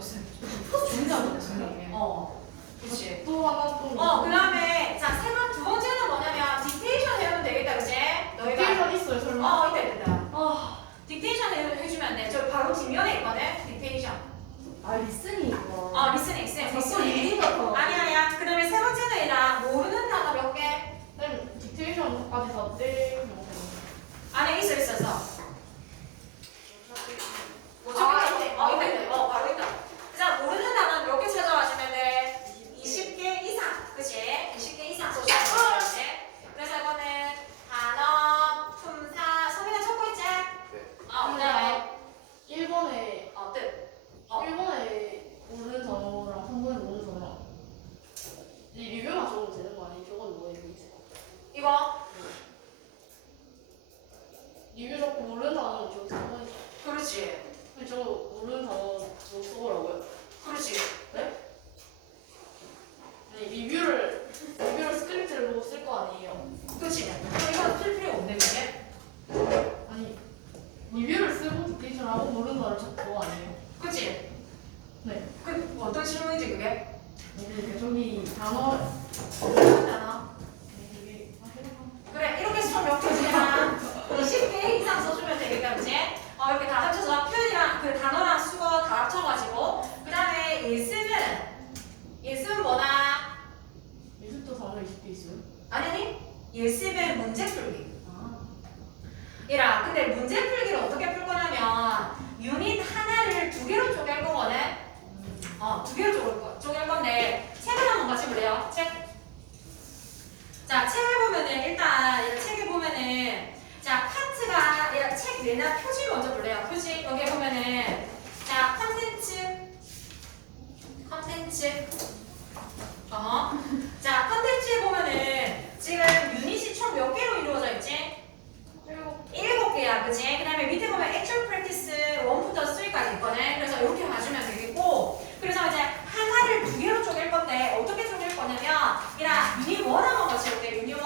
됐어요. 준비하면 됐어요. 그렇지. 또 하나 또. 그 다음에 자, 두 번째는 뭐냐면 딕테이션 해보면 되겠다, 그치? 너희가 딕테이션 있어요, 설마? 있다. 딕테이션 해주면 안 돼. 저 바로 뒷면에 있거든. 딕테이션. 리스닝이구나. 리스닝. 아니야. 그 다음에 세 번째는 얘랑 모르는 단어 몇 개? 딕테이션까지 다 떼. 안에 있어. 바로 있다. 자, 모르는 단어 몇 개 찾아와주면 돼? 20개 이상. 그치? 20개 이상 써주면 돼. 그래서 이거는 단어, 품사, 성민아 적고 있지? 그다음에 1번에 뜻. 1번에 모르는 단어랑 3번에 모르는 단어랑 이 리뷰만 적어도 되는 거 아니에요? 저건 뭐예요? 이거? 리뷰 적고 모르는 단어는 저 3번에 그렇지. 저 모르는 단어 뭐 써보라고요? 그렇지. 네? 아니 리뷰를 스크립트를 보고 쓸 거 아니에요? 그렇지. 이거 쓸 필요 없네, 그게? 아니 리뷰를 쓰고 딕테이션하고 모르는 단어를 적고 아니에요? 그렇지. 네. 어떤 질문이지, 그게? 저기 단어 모르는 단어. 이게 그래, 이렇게 수업 몇 개지만 20개 이상 써주면 되겠다, 그치? 이렇게 다 합쳐서 표현이랑 그 단어랑 수거 다 합쳐가지고 그 다음에 예습은 뭐다? 예습도 단어 20개 있어요? 아니 예습은 문제 풀기. 아. 얘라, 근데 문제 풀기를 어떻게 풀 거냐면 유닛 하나를 두 개로 쪼갤 거거든? 두 개로 쪼갤 건데 책을 한번 같이 볼래요? 책. 자, 책을 보면은 일단 이 책에 보면은 자, 파트가 얘가 책 내나 표지 먼저 볼래요? 표지. 여기에 보면은 자, 컨텐츠. 자, 컨텐츠에 보면은 지금 유닛이 총 몇 개로 이루어져 있지? 7개야, 그치? 그 다음에 밑에 보면 Actual Practice 1부터 3까지 있거든. 그래서 이렇게 봐주면 되겠고, 그래서 이제 하나를 두 개로 쪼갤 건데 어떻게 쪼갤 거냐면 이랑 유닛 1 한번 같이 볼게요. 유닛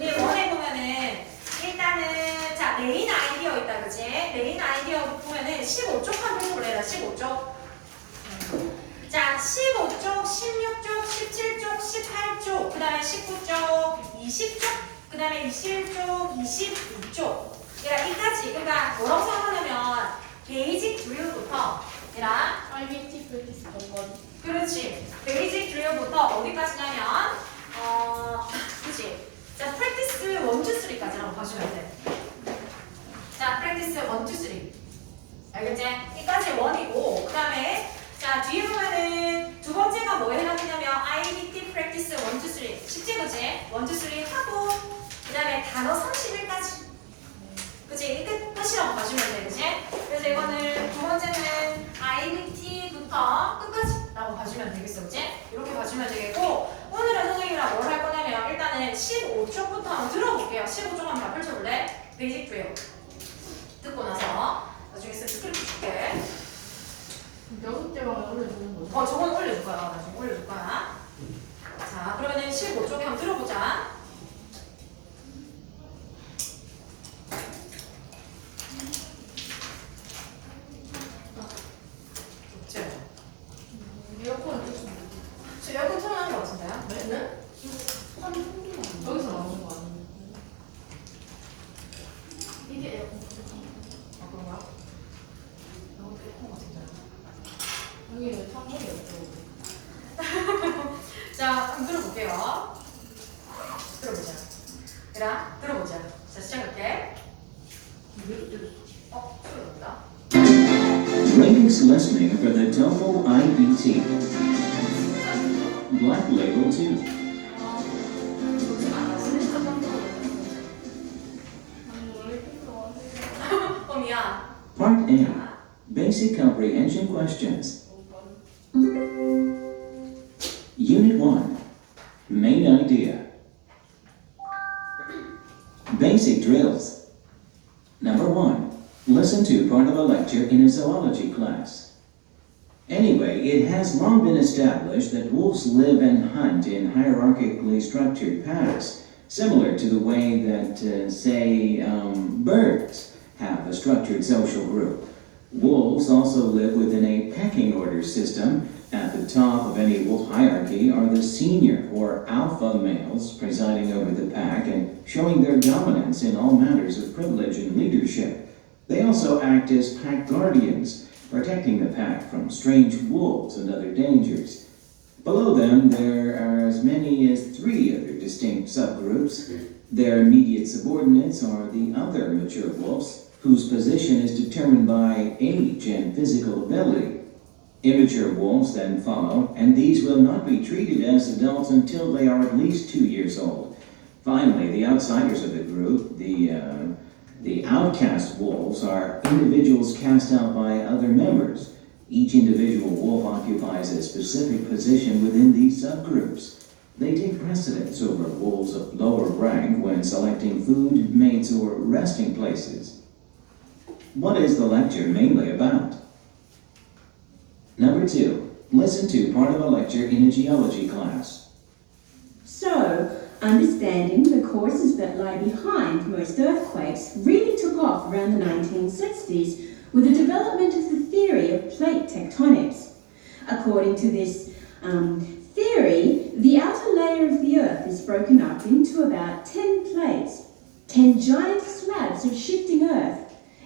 1에 보면은 일단은 자, 메인 아이디어 있다, 그치? 메인 아이디어 보면은 15쪽 한번 볼래요? 15쪽. 자, 15쪽, 16쪽, 17쪽, 18쪽, 그 다음에 19쪽, 20쪽, 그 다음에 21쪽, 22쪽. 이까지. 그러니까 뭐라고 생각하냐면 베이직 드릴부터 IBT 프랙티스 전번. 그렇지. 베이직 드릴부터 어디까지냐면 그렇지. 자, 프랙티스 1, 2, 3까지라고 봐주면 돼. 자, 프랙티스 1, 2, 3. 알겠지? 이까지 1이고 그 다음에 자, 뒤에 보면은 두 번째가 뭐에 해당되냐면 IBT 프랙티스 1, 2, 3. 쉽지, 그치? 1, 2, 3 하고 그 다음에 단어 31까지. 그치? 이게 끝이라고 봐주면 돼, 그치? 그래서 이거는 두 번째는 IBT부터 끝까지 라고 봐주면 되겠어, 그치? 이렇게 봐주면 되겠고 오늘은 선생님이랑 뭘 할 거냐면 일단은 15쪽부터 한번 들어볼게요. 15쪽 한번 다 펼쳐볼래? 베이직 드릴 듣고 나서 나중에 스크립트 줄게. 6개만 올려주는 거죠? 저건 올려줄 거야. 나중에 올려줄 거야. 자, 그러면은 15쪽에 한번 들어보자. 좋죠? 에어컨을 켰습니다. 저 에어컨 틀어놓은 거 같은데요? 네? 여기서 나오는 거 아니에요? 이게 에어컨. 그런가? 너무 에어컨 같은데. 여기 왜 창문이 없죠? 자, 한번 들어볼게요. 들어보자. 얘들아, 들어보자. 자, 시작할게. 소리 난다. Rankings listening for the TOEFL IBT. Black Label 2. 진짜 깜짝 놀랐어요. 아니 원래 이렇게 좋아하세요? 미안. Part A. Basic Comprehension Questions. Unit 1. Main Idea. Basic Drills. Number 1. Listen to part of a lecture in a zoology class. Anyway, it has long been established that wolves live and hunt in hierarchically structured packs, similar to the way that, say, birds have a structured social group. Wolves also live within a pecking order system. At the top of any wolf hierarchy are the senior or alpha males presiding over the pack and showing their dominance in all matters of privilege and leadership. They also act as pack guardians, protecting the pack from strange wolves and other dangers. Below them, there are as many as 3 other distinct subgroups. Their immediate subordinates are the other mature wolves, whose position is determined by age and physical ability. Immature wolves then follow, and these will not be treated as adults until they are at least 2 years old. Finally, the outsiders of the group, the outcast wolves, are individuals cast out by other members. Each individual wolf occupies a specific position within these subgroups. They take precedence over wolves of lower rank when selecting food, mates, or resting places. What is the lecture mainly about? Number 2. Listen to part of a lecture in a geology class. So, understanding the causes that lie behind most earthquakes really took off around the 1960s with the development of the theory of plate tectonics. According to this theory, the outer layer of the Earth is broken up into about 10 plates, 10 giant slabs of shifting Earth.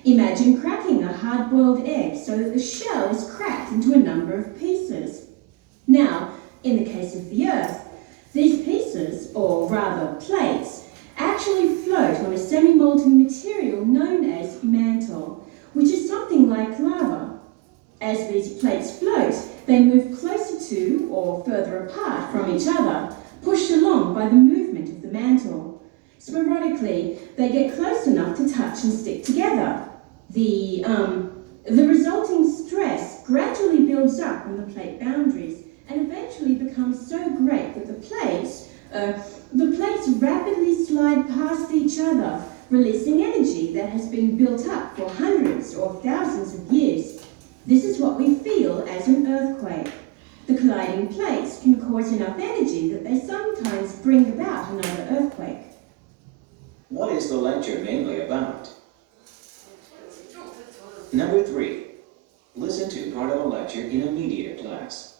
Imagine cracking a hard-boiled egg so that the shell is cracked into a number of pieces. Now, in the case of the Earth, these pieces, or rather plates, actually float on a semi-molten material known as mantle, which is something like lava. As these plates float, they move closer to or further apart from each other, pushed along by the movement of the mantle. Sporadically, they get close enough to touch and stick together. The resulting stress gradually builds up on the plate boundaries and eventually becomes so great that the plates rapidly slide past each other, releasing energy that has been built up for hundreds or thousands of years. This is what we feel as an earthquake. The colliding plates can cause enough energy that they sometimes bring about another earthquake. What is the lecture mainly about? Number 3. Listen to part of a lecture in a media class.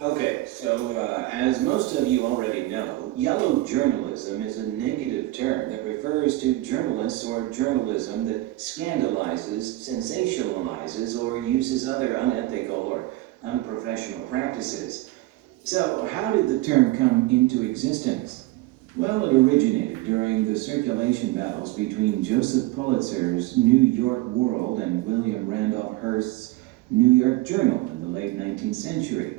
Okay, so as most of you already know, yellow journalism is a negative term that refers to journalists or journalism that scandalizes, sensationalizes, or uses other unethical or unprofessional practices. So how did the term come into existence? Well, it originated during the circulation battles between Joseph Pulitzer's New York World and William Randolph Hearst's New York Journal in the late 19th century.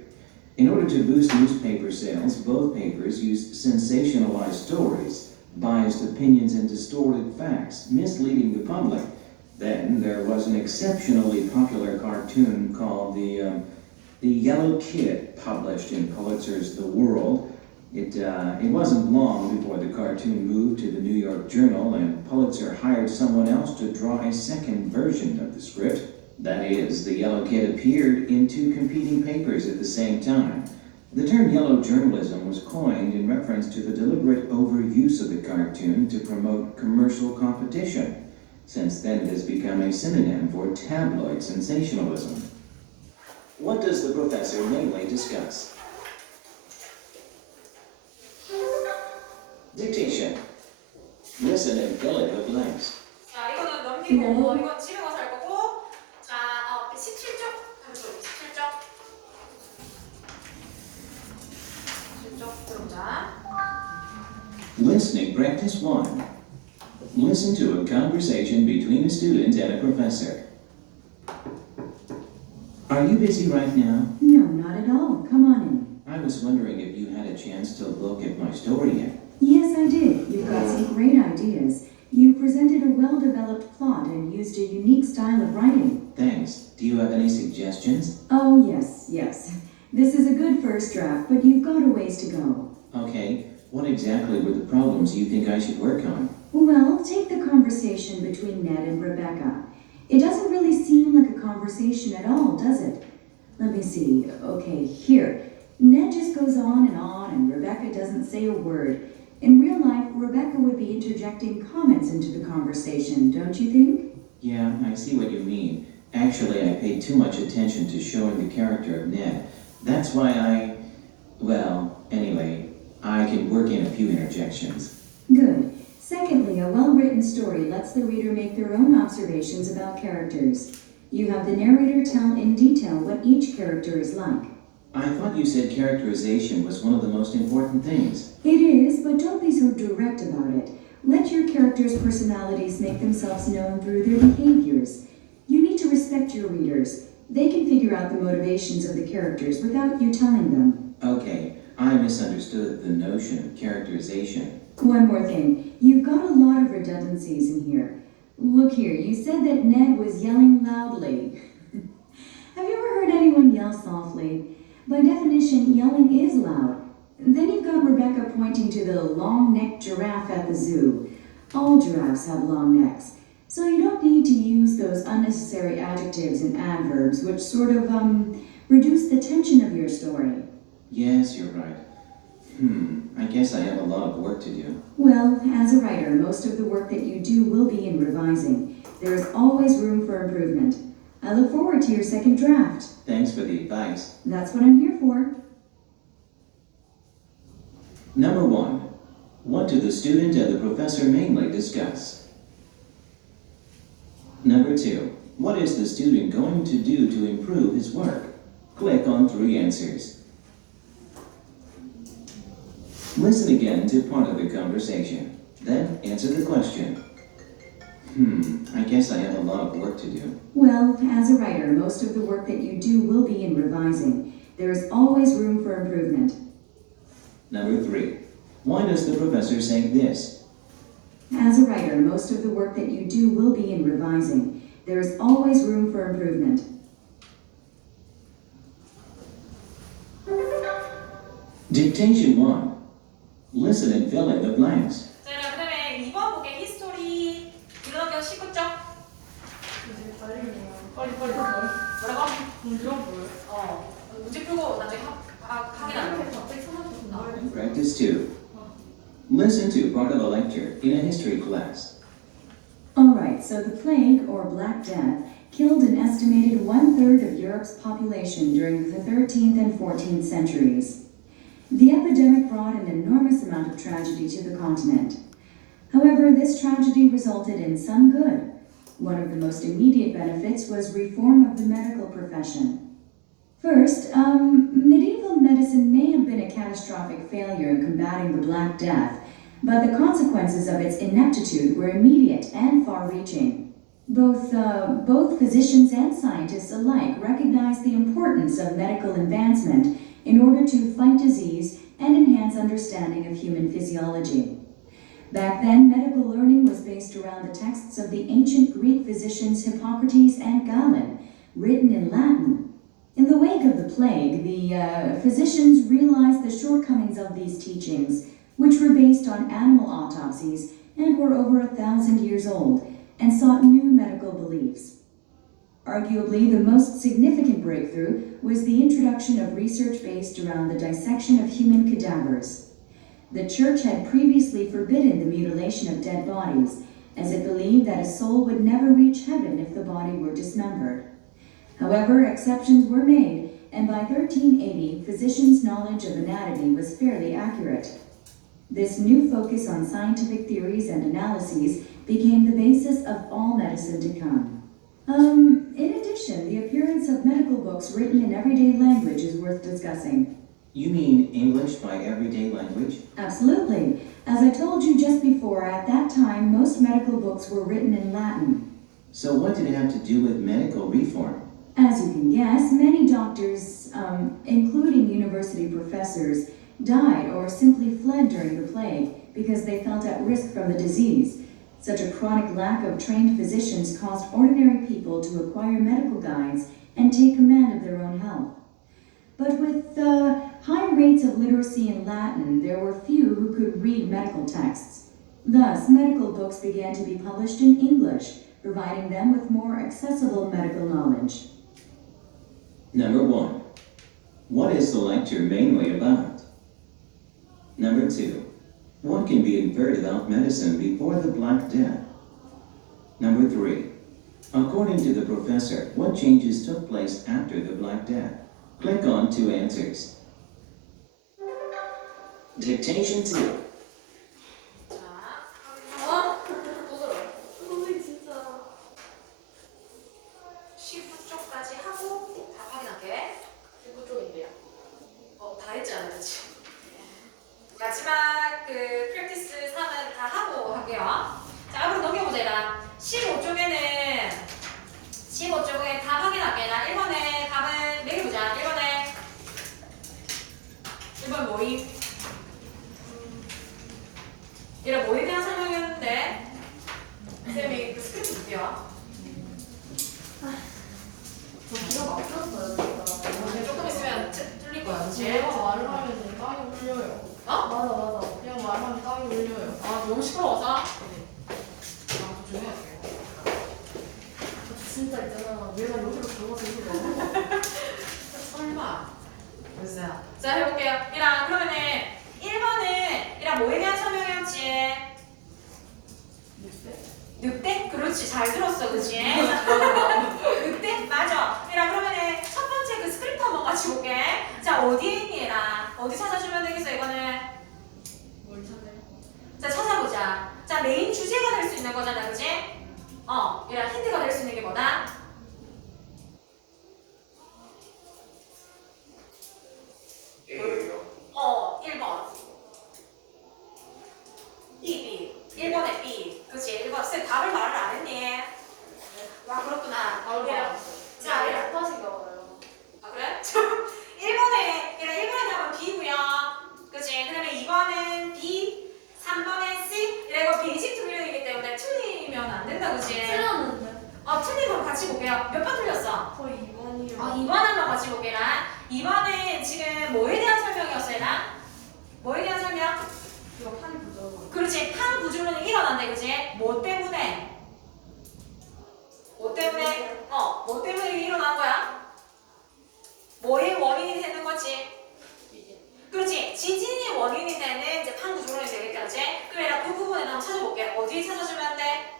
In order to boost newspaper sales, both papers used sensationalized stories, biased opinions, and distorted facts, misleading the public. Then there was an exceptionally popular cartoon called The Yellow Kid, published in Pulitzer's The World. It wasn't long before the cartoon moved to the New York Journal, and Pulitzer hired someone else to draw a second version of the script. That is, the Yellow Kid appeared in 2 competing papers at the same time. The term yellow journalism was coined in reference to the deliberate overuse of the cartoon to promote commercial competition. Since then, it has become a synonym for tabloid sensationalism. What does the professor mainly discuss? Dictation. Listen and fill in the blanks. 자, 이거는 넘기고 이건 집에 가서 할 거고. 자, 17쪽 한번 17쪽. 17쪽 들어보자. Listening practice 1. Listen to a conversation between a student and a professor. Are you busy right now? No, not at all. Come on in. I was wondering if you had a chance to look at my story yet. Yes, I did. You've got some great ideas. You presented a well-developed plot and used a unique style of writing. Thanks. Do you have any suggestions? Oh, yes. This is a good first draft, but you've got a ways to go. Okay. What exactly were the problems you think I should work on? Well, take the conversation between Ned and Rebecca. It doesn't really seem like a conversation at all, does it? Let me see. Okay, here. Ned just goes on, and Rebecca doesn't say a word. In real life, Rebecca would be interjecting comments into the conversation, don't you think? Yeah, I see what you mean. Actually, I paid too much attention to showing the character of Ned. That's why well, anyway, I can work in a few interjections. Good. Secondly, a well-written story lets the reader make their own observations about characters. You have the narrator tell in detail what each character is like. I thought you said characterization was one of the most important things. It is, but don't be so direct about it. Let your characters' personalities make themselves known through their behaviors. You need to respect your readers. They can figure out the motivations of the characters without you telling them. Okay, I misunderstood the notion of characterization. One more thing. You've got a lot of redundancies in here. Look here, you said that Ned was yelling loudly. Have you ever heard anyone yell softly? By definition, yelling is loud. Then you've got Rebecca pointing to the long-necked giraffe at the zoo. All giraffes have long necks. So you don't need to use those unnecessary adjectives and adverbs which sort of, reduce the tension of your story. Yes, you're right. I guess I have a lot of work to do. Well, as a writer, most of the work that you do will be in revising. There is always room for improvement. I look forward to your second draft. Thanks for the advice. That's what I'm here for. Number 1. What do the student and the professor mainly discuss? Number 2. What is the student going to do to improve his work? Click on 3 answers. Listen again to part of the conversation. Then answer the question. I guess I have a lot of work to do. Well, as a writer, most of the work that you do will be in revising. There is always room for improvement. Number 3. Why does the professor say this? As a writer, most of the work that you do will be in revising. There is always room for improvement. Dictation 1. Listen and fill in the blanks. 자, 그 다음에 2번 보게 히스토리. 이거 19점. 이제 빨리 뭐라고? 들어보여. 문제 풀고 나중에 확인하려고. 갑자기 사라졌나? Practice 2. Listen to part of a lecture in a history class. Alright, so the plague, or Black Death, killed an estimated 1/3 of Europe's population during the 13th and 14th centuries. The epidemic brought an enormous amount of tragedy to the continent. However, this tragedy resulted in some good. One of the most immediate benefits was reform of the medical profession. First, medieval medicine may have been a catastrophic failure in combating the Black Death, but the consequences of its ineptitude were immediate and far-reaching. Both physicians and scientists alike recognized the importance of medical advancement in order to fight disease and enhance understanding of human physiology. Back then, medical learning was based around the texts of the ancient Greek physicians Hippocrates and Galen, written in Latin. In the wake of the plague, the physicians realized the shortcomings of these teachings, which were based on animal autopsies and were over 1,000 years old, and sought new medical beliefs. Arguably, the most significant breakthrough was the introduction of research based around the dissection of human cadavers. The Church had previously forbidden the mutilation of dead bodies, as it believed that a soul would never reach heaven if the body were dismembered. However, exceptions were made, and by 1380, physicians' knowledge of anatomy was fairly accurate. This new focus on scientific theories and analyses became the basis of all medicine to come. In addition, the appearance of medical books written in everyday language is worth discussing. You mean English by everyday language? Absolutely. As I told you just before, at that time, most medical books were written in Latin. So what did it have to do with medical reform? As you can guess, many doctors, including university professors, died or simply fled during the plague because they felt at risk from the disease. Such a chronic lack of trained physicians caused ordinary people to acquire medical guides and take command of their own health. But with high rates of literacy in Latin, there were few who could read medical texts. Thus, medical books began to be published in English, providing them with more accessible medical knowledge. Number 1. What is the lecture mainly about? Number 2. What can be inferred about medicine before the Black Death? Number 3. According to the professor, what changes took place after the Black Death? Click on two answers. Dictation 2. 자, 어? 또 들어. 선생님 진짜. 19쪽까지 하고 다 확인할게. 19쪽인데요. 다 했지 않았지? 마지막 그 프랙티스 3은 다 하고 할게요. 자, 앞으로 넘겨보자. 얘들아. 15쪽에 답 확인할게. 나 1번에 답은 매겨보자. 1번 모임. 얘가 뭐에 대한 설명이었는데 쌤이 그 스크립트 볼게요. 저 기가 막혔어요, 진짜. 조금 있으면 틀릴 거야, 그치? 제가 말을 하면 땅이 울려요. 어? 맞아. 그냥 말하면 땅이 울려요. 아, 너무 시끄러워서? 좀 조용히 할게. 진짜 있잖아. 내가 여기로 들어가서 이거 너무. 설마. 됐어요. 자, 해볼게요. 이랑 그러면은 1번은 이랑 뭐에 대한 설명이었지? 늑대? 그렇지. 잘 들었어. 그치? 늑대? 맞아. 이랑 그러면은 첫 번째 그 스크립트 한번 같이 볼게. 자, 어디에 있니 얘랑? 어디 찾아주면 되겠어 이거는? 뭘 찾아요? 자, 찾아보자. 자, 메인 주제가 될 수 있는 거잖아. 그치? 얘랑 힌트가 될 수 있는 게 뭐다? A예요. 1번. B. 1번에 B. 그치? 1번. 쌤 답을 말을 안 했니? 와, 그렇구나. 얘랑, 자, 얘랑. 파시가 와요. 아, 그래? 1번에 답은 B고요. 그치? 그 다음에 2번은 B, 3번에 C. 이거 베이직 트리이기 때문에 틀리면 안 된다. 그치? 틀렸는데. 틀리면 같이 볼게요. 몇 번 틀렸어? 저 2번이요. 2번 한번 같이 볼게요. 2번은 지금 뭐에 대한 설명이었어, 얘랑? 뭐에 대한 설명? 이거 판이 부정어. 그렇지. 판 구조론이 일어난다, 그치? 뭐 때문에? 뭐 때문에? 뭐 때문에 이게 일어난 거야? 뭐의 원인이 되는 거지? 그렇지. 지진이 원인이 되는 이제 판 구조론이 되겠다, 그치? 그래, 그 부분에 한번 찾아볼게. 어디에 찾아주면 돼?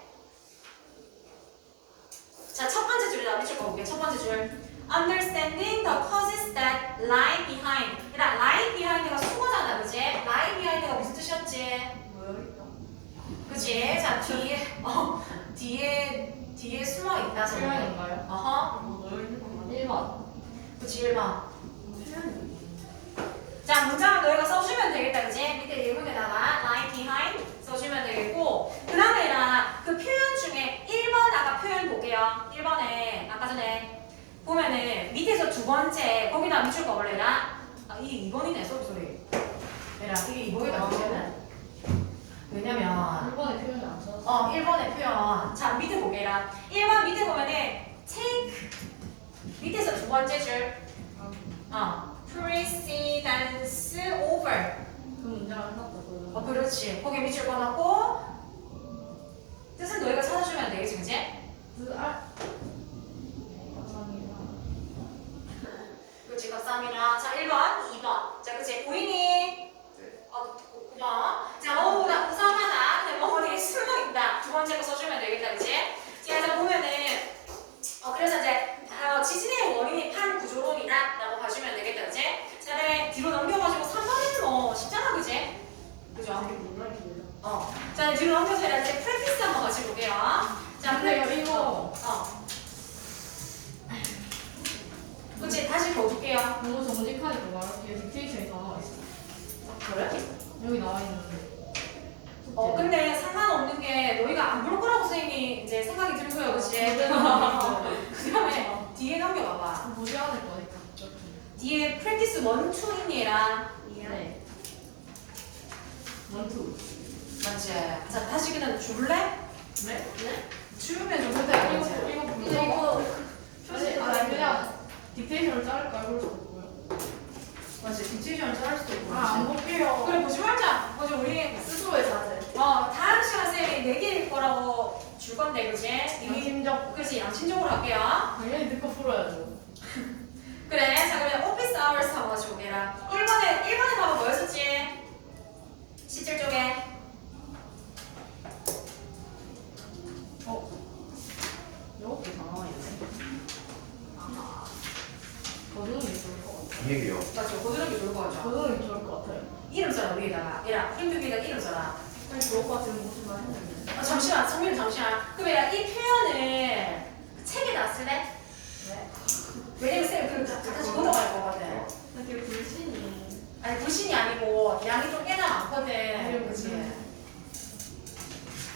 자, 첫 번째 줄이다. 밑줄 거볼게. 첫 번째 줄. Understanding the causes that lie behind. 얘들아, lie behind가 수거잖아, 그치? lie behind가 무슨 뜻이었지? 뭐요, 이거? 그치? 자, 뒤에 숨어 있다, 설명. 표현인가요? 어허. 뭐요, 이거? 1번. 그치, 1번. 표현이. 자, 문장을 너희가 써주면 되겠다, 그치? 밑에 예문에다가 lie behind 써주면 되겠고, 그 다음에 그 표현 중에 1번 아까 표현 볼게요. 1번에 아까 전에 보면은 밑에서 두 번째 거기다 밑줄 거볼래라. 이게 2번이네, 소리. 얘라, 이게 2번이다, 그치는? 왜냐면 1번에 표현이 안 찾았어. 1번의 표현. 자, 밑에 볼게라. 1번 밑에 보면은 take 밑에서 두 번째 줄. precedence over. 그 문장을 해놨다, 저는. 그렇지. 거기 밑줄 꺼놓고 뜻은 너희가 찾아주면 되겠지, 그치? 감사합니다. 그렇지, 감사합니다. 자, 1번, 2번. 자, 그치? 보이니? 고마워. 자, 나 우상하다. 근데 어디에 숨어있다. 두 번째 거 써주면 되겠다, 그치? 자, 보면은 그래서 이제 지진의 원인이 판 구조론이다 라고 봐주면 되겠다, 그치? 자, 그다음에 뒤로 넘겨가지고 3번에는 뭐 쉽잖아, 그치? 그죠? 자, 뒤로 넘겨서 이제 프랙티스 한번 같이 볼게요. 자, 근데요, 프랙티스. 이거. 그치? 다시 보여줄게요. 너무 정직하니까 말할게요. 딕테이션이 다 나와 있어. 그래? 여기 나와 있는데. 근데 상관없는 게 너희가 안 볼 거라고 선생님이 이제 생각이 들고요, 그치? 그 다음에 뒤에 넘겨봐봐. 보지 않을 거니까. 뒤에 프랙티스 1, 2 있니라. 네. 원투. 맞지? 자, 다시 그냥 줄래? 네? 네? 주면 좀 그때 이거 알지? 근데 이거 표시 아니 그냥 딕테이션을 자를까 이럴 수도 있고요. 맞지? 딕테이션을 자를 수도 있고. 안 볼게요. 그래, 보지 말자. 어제 우리 스스로의 자세. 다음 시간 쌤이 4개일 거라고 줄 건데, 그치? 양심적. 그렇지, 양심적으로 할게요. 당연히 듣고 풀어야죠. 그래, 자, 그러면 오피스 아워스 한번 같이 볼게라. 1번에 봐봐 뭐였었지? 17쪽에. 요? 기획이요. 맞죠? 고드름이 좋을 것 같죠? 저는 좋을 것 같아요. 이름 써라 위에다가. 얘라 프린트 위에다가 이름 써라. 아니 좋을 것 같으면 무슨 말 했는데. 잠시만, 성민 잠시만. 그럼 얘라 이 표현을 책에다 쓸래? 네. 왜냐면 쌤 그 같이 걷어갈 거거든. 되게 불신이. 아니 불신이 아니고 양이 좀 꽤나 많거든. 그치?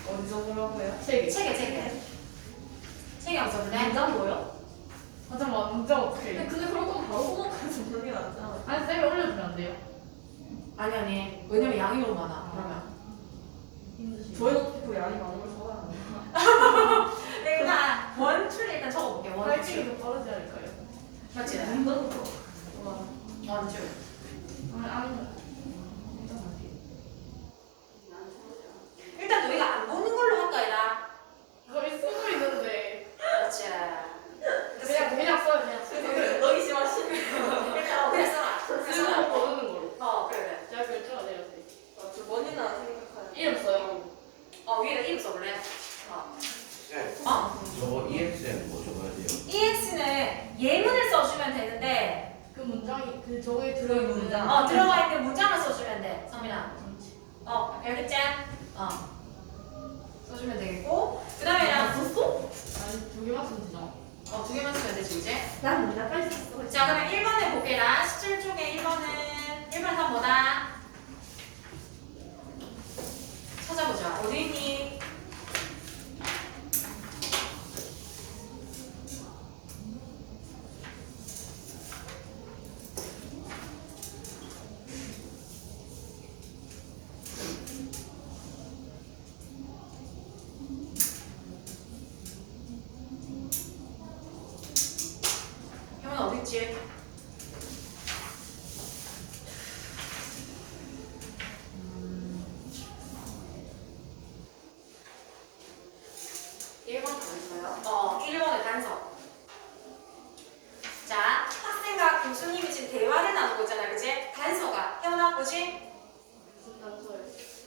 어디서 보라고요? 책이. 책에. 책에 안 써볼래? 문장 뭐요? 잠깐만 문장 어떻게? 근데 그럴 거면 바로 호모까지 보는 게 낫잖아. 아니 쌤이 올려주면 안 돼요? 아니. 왜냐면 양이 너무 많아. 그러면. 힘드시. 저희는 어떻게 그 양이 많은 걸 적어야 하나? 일단 원툴 일단 적어볼게. 활동이 원툴. 더 빠르지 않을까요? 맞지? 문장부터. 와. 원툴. 아니. 일단 너희가 안 보는 걸로 할까 얘라. 거의 쓰고 있는데. 그렇지. 그냥 써요 그냥. 그래, 너희 집 하시는 일단 그냥 써라. 쓰고 버르는 걸로. 그래. 제가 결정을 내렸어요. 주머니는 안 생각하는. 이름 써요. 위에다 이름 써볼래? 네. 저거 EX는 뭐 적어야 돼요? EX는 예문을 써주면 되는데 그 문장이 그 저거에 들어있는 문장. 들어가 있는 문장을 써주면 돼. 성민아. 알겠지? 써주면 되겠고 그 다음에 썼어? 아니 두 개만 쓰면 되잖아. 두 개만 쓰면 되지 이제. 난 문장 빨리 썼어. 자 그러면 1번에 볼게라. 17쪽에 1번은 1번 다 뭐다? 찾아보자. 어디 있니? 형은 어디 있지? 자, 학생과 교수님이 지금 대화를 나누고 있잖아요. 그치? 단서가. 혜원아, 뭐지? 무슨 단서예요?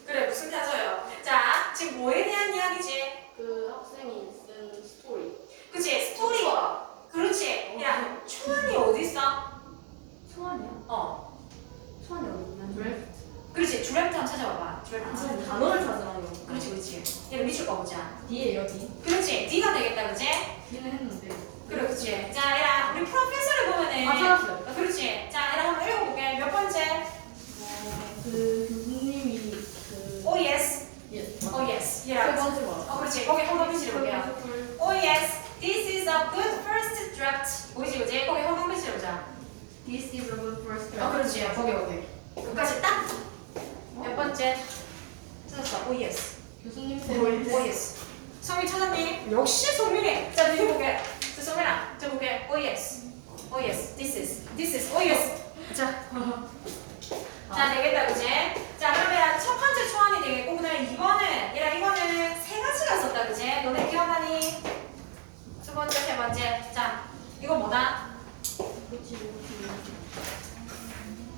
그래, 무슨 단서요? 자, 지금 뭐에 대한 이야기지? 그 학생이 쓴 스토리. 그치? 스토리워. 그렇지. 야, 초안이 어디 있어? 소환이요? 소환이 어디 있나? 드래프트. 그렇지. 드래프트 한번 찾아봐봐. 드래프트. 지금 단어를 찾으라고. 그렇지. 얘를 밑줄 꺼보자. D예요 D. 그렇지. D가 되겠다. 그치? D는 했는데. 그렇지. 자, 얘라, 우리 프로페서를 보면은. 찾았어요. 그렇지. 자, 얘라 한번 읽어볼게. 몇 번째? 그 교수님이 그. Oh, yes. 예. Oh, yes. 세 얘라. 번째 말. 그렇지. 거기 허경 빛을 볼게요. Oh, yes. This is a good first draft. 보이지, 그치? 거기 허경 빛을 보자. This is a good first 그렇지. 거기. 끝까지 딱. 몇 번째? 찾았어. Oh, yes. 교수님 세 Oh, 번째. yes. 성민 찾았니? 역시 성민이. 자, 뒤에 볼게. 자, 성민아. 저 볼게. Oh, yes. Oh, yes. This is. Oh, yes. 자. 자, 되겠다, 그지? 자, 그러면 첫 번째 초안이 되겠고, 그 다음에 이거는 세 가지가 있었다, 그지? 너네 기억나니? 두 번째, 세 번째. 자, 이거 뭐다? 그렇지.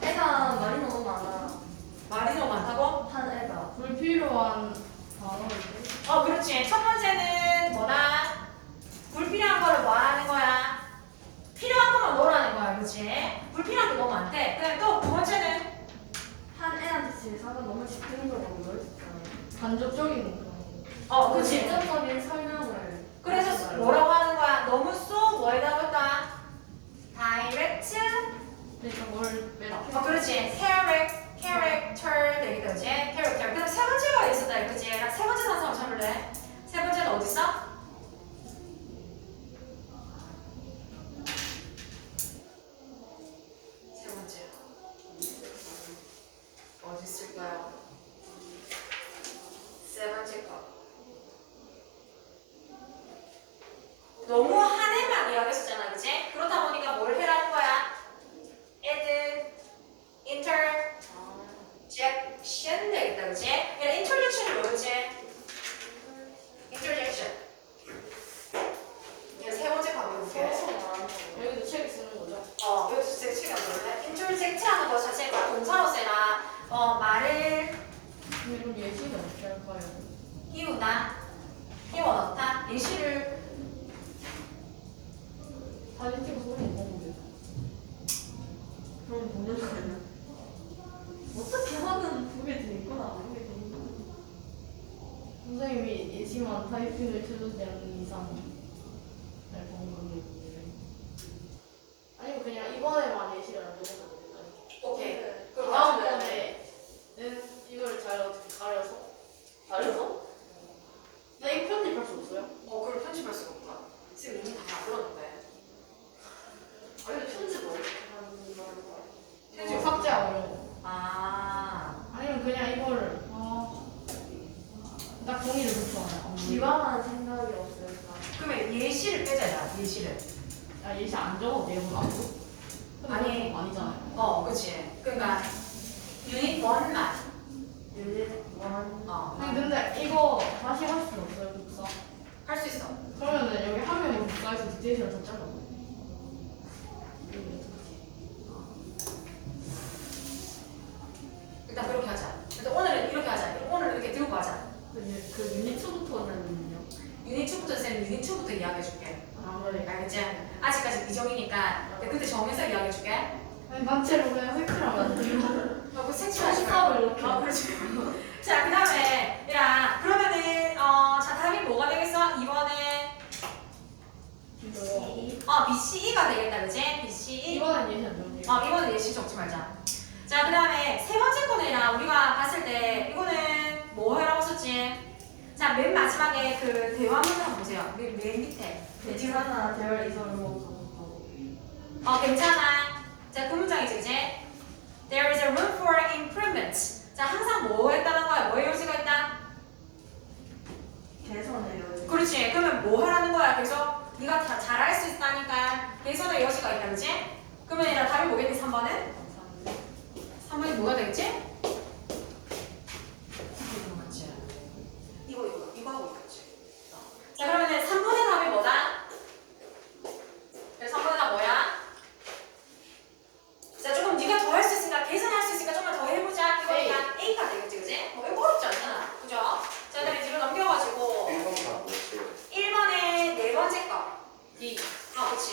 애가 말이 너무 많아. 말이 너무 많다고? 한 애가. 불필요한 단어인데. 그렇지. 첫 번째는 뭐다? 불필요한 거를 뭐 하는 거야? 필요한 것만 넣으라는 거야, 그지? 불필요한 게 너무 많대. 그다음에 또 두 번째는 한 애한테 질서가 너무 집중적으로 넓잖아요. 간접적인 그런. 그치. 직접적인 설명을. 그래서 뭐라고 하는 거야? 너무 쏙 뭐에다 볼까? direct. 그러니까 뭘 매라. 그렇지. character 되겠다, 그지? character. 그다음 세 번째가 있었다, 그지? 세 번째 단서 한번 찾을래? 세 번째는 어디 있어? 세 번째. 어디 있을까요? 세 번째 거. 너무 한 해만 이야기했었잖아, 그지? 그렇다 보니까 뭘 해라는 거야? add, interjection 되겠다, 그지? 얘는 interjection이 뭐였지? interjection. 얘 세 번째 가보 볼게. 여기도 책에 쓰는 거죠. 여기서 제 시간 볼래? interject하는 것 자체가 동사로 쓰나 말을 근데 그럼 예시는 어떻게 할까요? 끼우다, 끼워 넣다, 예시를 사진 찍어 소리 못 보는데. 선생님이 예시만 타이핑을 쳐주지 않는 이상 잘 번거롭게 아니면 그냥 이번에만 예시를 안 줘도 되나요? 오케이. 그럼 다음번에는 이걸 잘 어떻게 가려서? 나 이거 편집할 수 없어요? 그걸 편집할 수가 없구나. 지금 이미 다 만들었는데. 아니 편집을 어떻게 하는 거야? 편집 삭제하고 아. 아니면 그냥 이거를 딱 종이를 붙여놔요. 기방한 생각이 없어요. 그러면 예시를 빼자야. 예시를. 아 예시 안 적어도 돼요 나도? 아니. 아니잖아요. 그렇지. 그러니까 유닛 1만. 유닛 1. 아니 근데 이거 다시 할 수는 없어요 복사. 할 수 있어. 그러면은 여기 화면으로 복사해서 디테일을 더 잘라. 일단 그렇게 하자. 일단 오늘은 이렇게 하자. 오늘 이렇게 들고 가자. 그 유닛 2부터는요? 유닛 2부터 쌤 유닛 2부터 이야기해줄게. 아 그래. 알겠지? 아직까지 미정이니까 내가 그때 정해서 이야기해줄게. 아니 단체로 그냥 색칠하면 안 돼요? 그 색칠하지 색깔을 말고. 이렇게. 그렇지. 자, 그 다음에 야 그러면은 자 답이 뭐가 되겠어? 이번에 BCE가 되겠다, 그지? BCE. 이번엔 예시 안 적어요. 이거는 예시 적지 말자. 자, 그 다음에 세 번째 거는이랑 우리가 봤을 때 이거는 뭐 해라고 썼지? 자, 맨 마지막에 그 대화문을 한번 보세요. 맨 밑에. 괜찮아. 대열 이성을 먹고. 괜찮아. 자, 그 문장이지, 그지? There is a room for improvement. 자, 항상 뭐 했다는 거야? 뭐의 여지가 있다? 개선해요. 그렇지. 그러면 뭐 하라는 거야? 계속 네가 다 잘할 수 있다니까 개선의 여지가 있다, 그지? 그러면 얘들아 답이 뭐겠니? 3번은? 3번이 뭐가 되겠지? 이거 맞지? 이거 하고 있겠지. 자, 그러면은 3번의 답이 뭐다? 그래서 3번의 답 뭐야? 자, 조금 네가 더 할 수 있으니까 계산할 수 있으니까 조금만 더 해보자. 이거니까 A가 되겠지, 그지? 이거 어렵지 않잖아, 그죠? 자, 그다음에 뒤로 넘겨가지고 1번가 뭐였어요? 1번에 네 번째 거. D. 그렇지.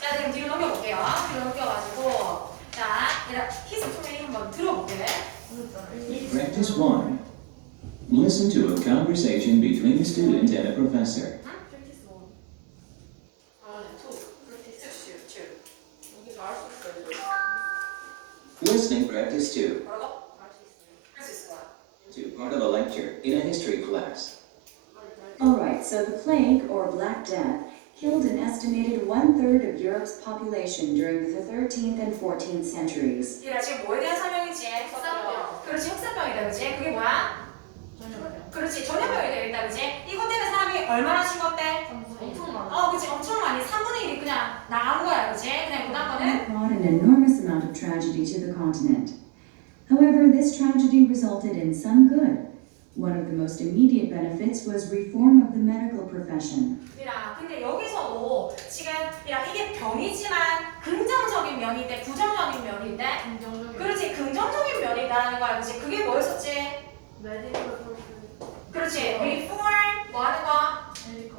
자, 그럼 뒤로 넘겨볼게요. 뒤로 넘겨가지고 자, 얘들아 히스토리 한번 들어볼게. Practice 1. Listen to a conversation between a student and a professor. 프랙티스 1. 아, 네, 2. 여기 잘할 수 있어요. Listening practice 2. 뭐라고? 할 수 있어요. 할 수 있을 거야. To part of a lecture in a history class. Alright, so the plague, or Black Death, killed an estimated 1/3 of Europe's population during the 13th and 14th centuries. 얘들아 지금 뭐에 대한 설명이지? 흑사병. 그렇지, 흑사병이다, 그지? 그게 뭐야? 전혀요. 그렇지, 전염병이 되겠다, 그지? 이것 때문에 사람이 얼마나 죽었대? 엄청 많아. 그치, 엄청 많이 3분의 1이 그냥 나간 거야, 그지? 그냥 그다음 거는 Brought an enormous amount of tragedy to the continent. However, this tragedy resulted in some good. One of the most immediate benefits was reform of the medical profession. 얘들아, 근데 여기서도 지금 얘들아 이게 병이지만 긍정적인 면이 있대, 부정적인 면이 있대. 긍정적인. 그렇지, 긍정적인 면이 있다는 거야, 그렇지? 그게 뭐였었지? 메디컬 프로필. 그렇지, reform 뭐 하는 거? 메디컬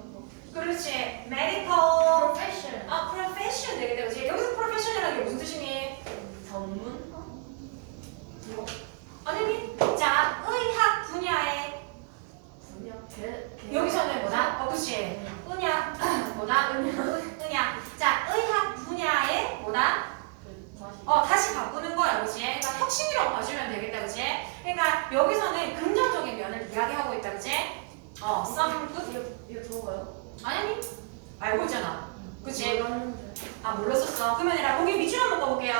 그렇지, medical 프로페션. profession 되겠다, 그렇지? 여기서 profession이라는 게 무슨 뜻이니? 전문? 아니, 자, 의학 분야의 분야. 개. 여기서는 뭐다? 그렇지, 뭐다? 은야. 자, 의학 분야의 뭐다? 다시 바꾸는 거야, 그렇지? 그러니까 혁신이라고 봐주면 되겠다, 그렇지? 그러니까 여기서는 긍정적인 면을 이야기하고 있다, 그렇지? some good. 이거 적어요? 아니, 알고 있잖아, 그렇지? 몰랐는데. 몰랐었어. 그러면 얘들아, 거기 밑줄 한번 꺼볼게요.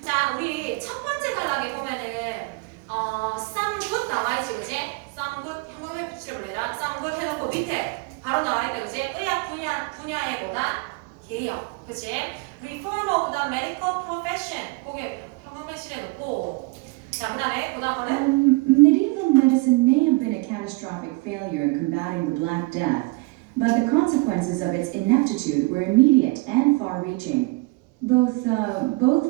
자, 우리 첫 번째 단락에 보면은 some good 나와있지, 그지? some good, 한번 해볼래라. some good 해놓고 밑에 바로 나와있다, 그지? 의학 분야의 뭐다? 개혁, 그지? reform of the medical profession. 거기 현금배실에 놓고. 자, 그 다음에 그 다음은 Medieval medicine may have been a catastrophic failure in combating the Black Death, but the consequences of its ineptitude were immediate and far-reaching. Both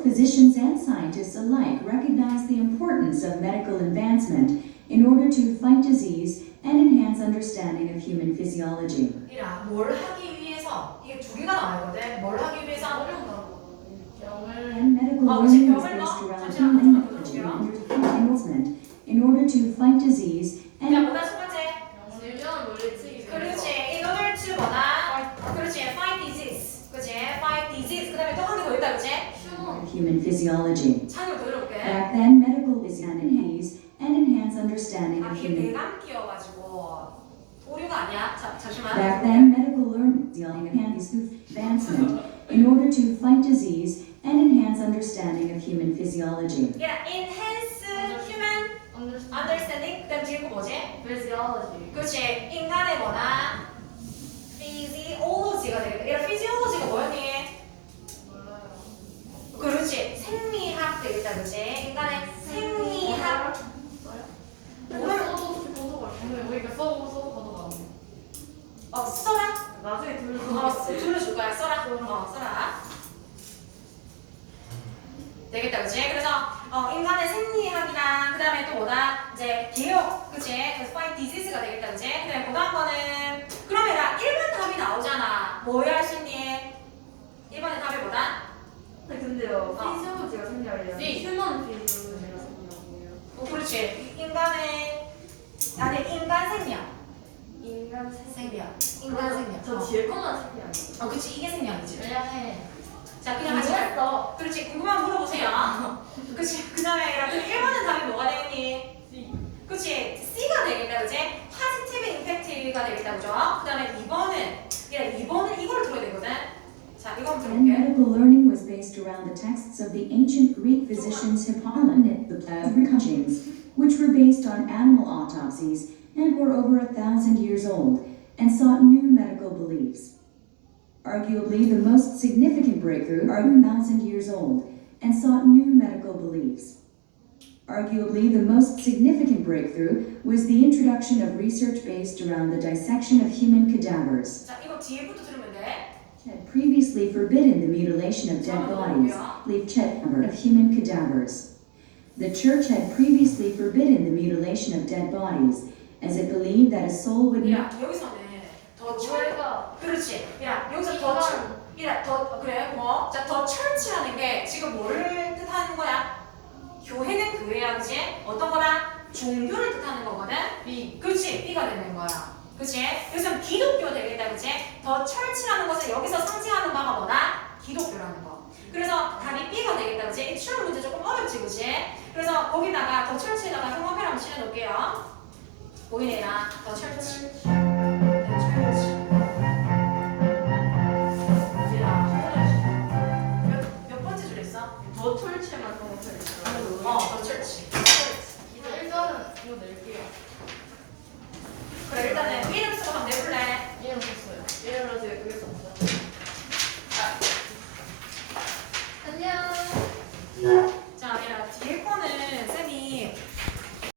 physicians and scientists alike recognized the importance of medical advancement in order to fight disease and enhance understanding of human physiology. 이라 뭘 하기 위해서 이게 두 개가 나와있거든. 뭘 하기 위해서? 병을 And medical Oh, learning 그치, was 병을 based 넣어? around 잠시만, human 잠시만, ecology 잠시만. and defeat ailment in order to fight disease 자, and 뭐다 첫 번째? 유전을 physiology. 창을 돌려볼게. Back then, medical is an enhance and enhance understanding 아, of 이게 human. 대감 끼어가지고 오류가 아니야. 잠시만. Back then, medical learning enhanced advancement in order to fight disease and enhance understanding of human physiology. Yeah, enhance human understanding. 그다음 뒤에 거 뭐지? physiology. 그렇지. 인간의 뭐다? physiology가 되겠다. 얘가 physiology가 뭐였니? 몰라요. 그렇지. 생리학 되겠다. 그렇지. 인간의 생리학. 써도 보도가 오늘 우리가 써도 보도가 안 돼. 써라. 나중에 들려줘. 들려줄 거야. 써라. 써라. 되겠다. 그렇지. 그래서 인간의 생리학이랑 그 다음에 또 뭐다? 이제 기억. 그렇지. 그래서 fight disease가 되겠다. 그렇지. 그 다음에 보다한 거는 그러면 나 1번 답이 나오잖아. 뭐야 하시니? 1번의 답이 뭐다? 근데요, 피지올로지가 생략이에요. 네. 휴먼 피지올로지가 생략이에요. 그렇지. 인간 생명. 인간 생명. 인간 생명. 저 뒤에 거만 생략이에요. 그렇지. 이게 생명이지. 왜냐해. 자, 그냥 하지 말고. 이해했어. 그렇지. 궁금하면 물어보세요. 그렇지. 그 다음에 그럼 1번은 답이 뭐가 되겠니? 그렇지. C가 되겠다. 그렇지? Positive impact가 되겠다. 그죠? 그 다음에 2번은 이걸 들어야 되거든. 자, 이거 한번 And 들어볼게. medical learning was based around the texts of the ancient Greek physicians Hippolytus, the Recogings, which were based on animal autopsies and were over 1,000 years old, and sought new medical beliefs. Arguably, the most significant breakthrough are 1,000 years old, and sought new medical beliefs. Arguably, the most significant breakthrough was the introduction of research based around the dissection of human cadavers. 자, 이거 뒤에부터 들으면 돼. Had previously forbidden the mutilation of dead bodies, leave number of human cadavers. The church had previously forbidden the mutilation of dead bodies, as it believed that a soul would 야, 여기서는 더 우리가 그렇지. 야, 여기서 그래. 뭐? 자, 더 철치라는 게 지금 뭐를 뜻하는 거야? 교회는 교회야, 그치? 어떤 거다? 종교를 뜻하는 거거든? B. 그렇지. B가 되는 거야. 그치? 그래서 기독교 되겠다, 그치? 더 철치라는 것은 여기서 상징하는 바가 뭐다? 기독교라는 거. 그래서 답이 B가 되겠다, 그치? 이 추론 문제 조금 어렵지, 그치? 그래서 거기다가 더 철치에다가 형광펜 한번 칠해놓을게요. 보이네나 더 철치. 몇 번째 줄 했어? 더 철치만 더 철치. 더 철치. 일단은 이거 낼게요.